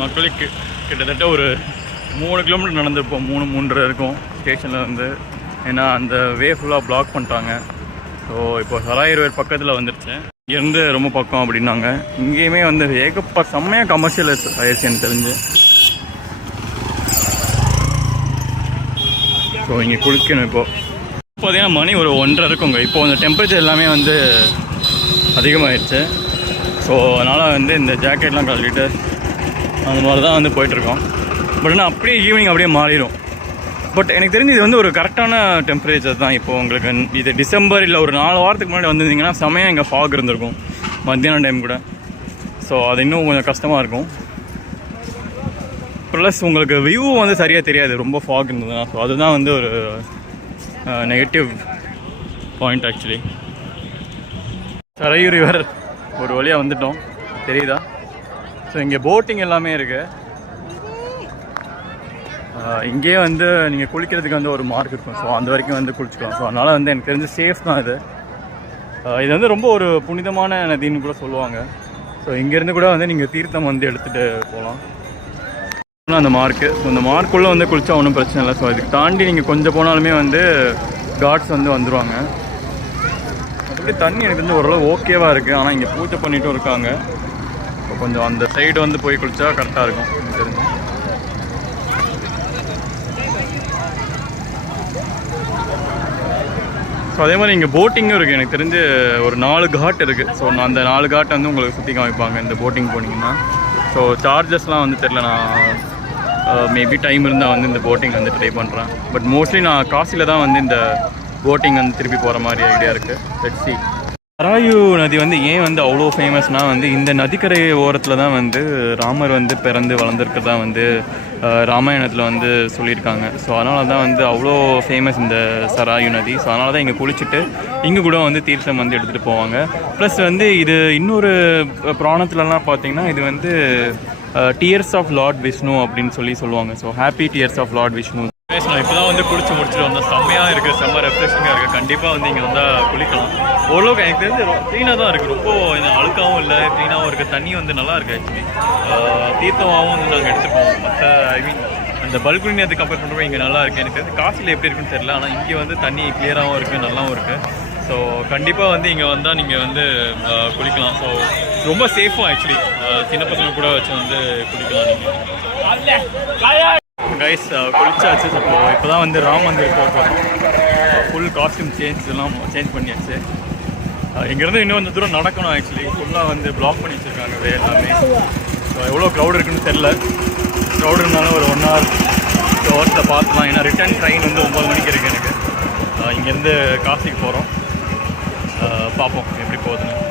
மக்களுக்கு கிட்டத்தட்ட ஒரு 3 கிலோமீட்டர் நடந்திருப்போம், 3-3.5 இருக்கும் ஸ்டேஷனில் வந்து. ஏன்னா அந்த வே ஃபுல்லாக பிளாக் பண்ணிட்டாங்க. ஸோ இப்போ சராயிரவேர் பக்கத்தில் வந்துருச்சு. இங்கேருந்து ரொம்ப பக்கம் அப்படின்னாங்க. இங்கேயுமே வந்து செம்மையாக கமர்ஷியல் ஆயிடுச்சு எனக்கு தெரிஞ்சு. ஸோ இங்கே குளிக்கணும். இப்போது பார்த்தீங்கன்னா மணி ஒரு 1:30 இருக்குங்க. இப்போது அந்த டெம்பரேச்சர் எல்லாமே வந்து அதிகமாகிடுச்சு. ஸோ அதனால் வந்து இந்த ஜாக்கெட்லாம் கழட்டிட்டு அந்த மாதிரி தான் வந்து போயிட்டுருக்கோம். பட் ஆனால் அப்படியே ஈவினிங் அப்படியே மாறிடும். பட் எனக்கு தெரிஞ்சு இது வந்து ஒரு கரெக்டான டெம்பரேச்சர் தான். இப்போது உங்களுக்கு இது டிசம்பர் இல்லை ஒரு 4 வாரத்துக்கு முன்னாடி வந்திருந்தீங்கன்னா செமையாக இங்கே ஃபாக் இருந்திருக்கும் மத்தியானம் டைம் கூட. ஸோ அது இன்னும் கொஞ்சம் கஷ்டமாக இருக்கும். ப்ளஸ் உங்களுக்கு வியூ வந்து சரியாக தெரியாது ரொம்ப ஃபாக் இருந்ததுன்னா. ஸோ அதுதான் வந்து ஒரு நெகட்டிவ் பாயிண்ட் ஆக்சுவலி. சரையூர் ரிவர் ஒரு வழியாக வந்துட்டோம், தெரியுதா? ஸோ இங்கே போட்டிங் எல்லாமே இருக்குது. இங்கேயே வந்து நீங்கள் குளிக்கிறதுக்கு வந்து ஒரு மார்க் இருக்கும். ஸோ அந்த வரைக்கும் வந்து குளிச்சுக்கலாம். ஸோ அதனால் வந்து எனக்கு தெரிஞ்சு சேஃப் தான் இது. இது வந்து ரொம்ப ஒரு புனிதமான நதின்னு கூட சொல்லுவாங்க. ஸோ இங்கேருந்து கூட வந்து நீங்கள் தீர்த்தம் வந்து எடுத்துகிட்டு போகலாம். அந்த மார்க்கு, ஸோ இந்த மார்க்குள்ளே வந்து குளித்தா ஒன்றும் பிரச்சனை இல்லை. ஸோ இதுக்கு தாண்டி நீங்கள் கொஞ்சம் போனாலுமே வந்து காட்ஸ் வந்து வந்துடுவாங்க. அப்படி தண்ணி எனக்கு வந்து ஓரளவு ஓகேவாக இருக்குது. ஆனால் இங்கே பூஜை பண்ணிட்டும் இருக்காங்க. ஸோ கொஞ்சம் அந்த சைடு வந்து போய் குளித்தா கரெக்டாக இருக்கும் எனக்கு தெரிஞ்சு. ஸோ அதே மாதிரி இங்கே போட்டிங்கும் இருக்குது. எனக்கு தெரிஞ்சு ஒரு 4 காட் இருக்குது. ஸோ அந்த 4 காட்டை வந்து உங்களுக்கு சுற்றி காமிப்பாங்க இந்த போட்டிங் போனீங்கன்னா. ஸோ சார்ஜஸ்லாம் வந்து தெரில. நான் மேபி டைம் இருந்தால் வந்து இந்த போட்டிங் வந்து ட்ரை பண்ணுறேன். பட் மோஸ்ட்லி நான் காசியில் தான் வந்து இந்த போட்டிங் வந்து திருப்பி போகிற மாதிரி ஐடியா இருக்குது. Let's see. சராயு நதி வந்து ஏன் வந்து அவ்வளோ ஃபேமஸ்னால் வந்து இந்த நதிக்கரை ஓரத்தில் தான் வந்து ராமர் வந்து பிறந்து வளர்ந்துருக்கிறதா வந்து ராமாயணத்தில் வந்து சொல்லியிருக்காங்க. ஸோ அதனால தான் வந்து அவ்வளோ ஃபேமஸ் இந்த சராயு நதி. ஸோ அதனால தான் இங்கே குளிச்சுட்டு இங்கே கூட வந்து தீர்த்தம் வந்து எடுத்துகிட்டு போவாங்க. ப்ளஸ் வந்து இது இன்னொரு புராணத்துலலாம் பார்த்தீங்கன்னா இது வந்து டியர்ஸ் ஆஃப் லார்ட் விஷ்ணு அப்படின்னு சொல்லுவாங்க. So happy tears of Lord Vishnu. நான் இப்போ தான் வந்து குளிச்சு முடிச்சுட்டு வந்தோம். செம்மையாக இருக்குது, செம்ம ரெஃப்ரெஷிங்காக இருக்குது. கண்டிப்பாக வந்து இங்கே வந்தால் குளிக்கலாம். ஓரளவுக்கு எனக்கு தெரிஞ்சு க்ளீனாக தான் இருக்குது. ரொம்ப அழுக்காகவும் இல்லை, க்ளீனாகவும் இருக்குது. தண்ணி வந்து நல்லா இருக்குது ஆக்சுவலி. தீர்த்தமாகவும் வந்து நாங்கள் எடுத்துப்போம். மற்ற அந்த பல்குனி நேரத்தை கம்பேர் பண்ணுறப்போ இங்கே நல்லா இருக்குது. எனக்கு தெரிஞ்சு காசியில் எப்படி இருக்குன்னு தெரியல. ஆனால் இங்கே வந்து தண்ணி கிளியராகவும் இருக்குது, நல்லாவும் இருக்குது. ஸோ கண்டிப்பாக வந்து இங்கே வந்தால் நீங்கள் வந்து குளிக்கலாம். ஸோ ரொம்ப சேஃபும் ஆக்சுவலி. சின்ன பசங்க கூட வச்சு வந்து குளிக்கலாம் நீங்கள். கைஸ் குளிச்சாச்சு. இப்போ தான் வந்து ராம் வந்து போகிறோம். ஃபுல் காஸ்டியூம் எல்லாம் சேஞ்ச் பண்ணியாச்சு. இங்கேருந்து இன்னும் கொஞ்சம் தூரம் நடக்கணும் ஆக்சுவலி. ஃபுல்லாக வந்து பிளாக் பண்ணி வச்சுருக்காங்க வே எல்லாமே. ஸோ எவ்வளோ க்ரௌட் இருக்குன்னு தெரில. க்ரௌட் இருந்தாலும் ஒரு 1 hour 2 hours பார்த்துலாம். ஏன்னா ரிட்டர்ன் ட்ரெயின் வந்து 9 மணிக்கு இருக்குது எனக்கு. இங்கேருந்து காசிக்கு போகிறோம். பார்ப்போம் எப்படி போகுதுன்னு.